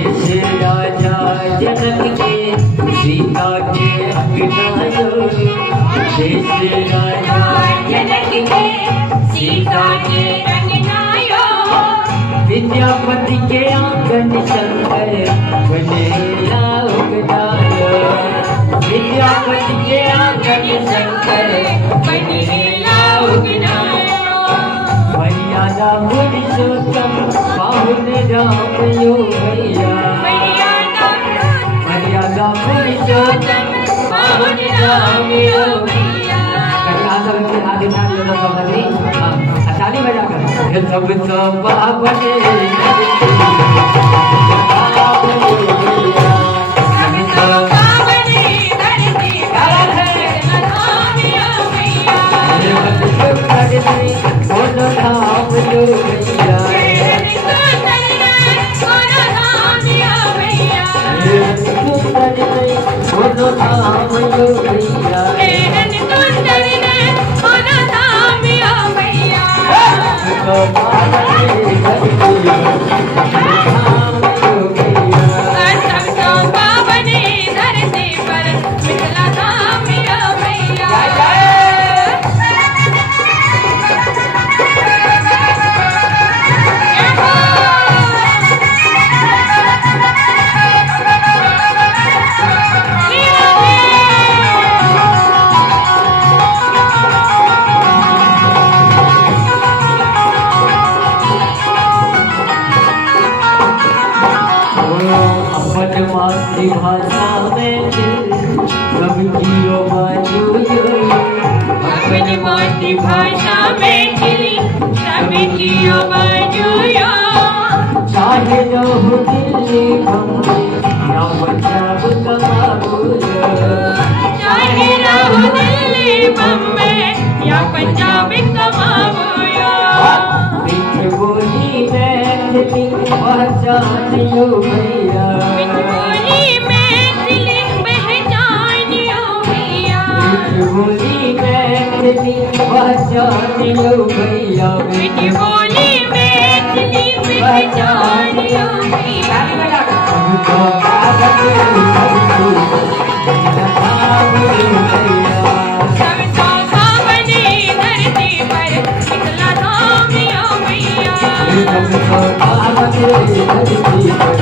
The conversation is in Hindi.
जैसे राजा जनक के सीता के अंगनायो, जैसे राजा जनक के सीता के अंगनायो, विद्यापति के आंगन शंकर बने लाउगनायो, विद्यापति के आंगन शंकर बने लाउगनायो। मर्यादा पुरुषोत्तम पाहुन राम यो भैया, मर्यादा पुरुषोत्तम पाहुन राम यो भैया। ताली बजाकर सब सब पावने मातृभाषा में कभी जियो बाजू, अपनी मातृभाषा में कभी जियो बाजू, चाहे रहो दिल्ली बम्बई या पंजाब कमाबू, चाहे रहो दिल्ली बम्बई या पंजाब कमाबू। मीठी बोली मैथिली पहचानियो भैया, मीठी बोली मैथिली पहचानियो भैया, मीठी बोली मैथिली पहचानियो भैया। Thank you.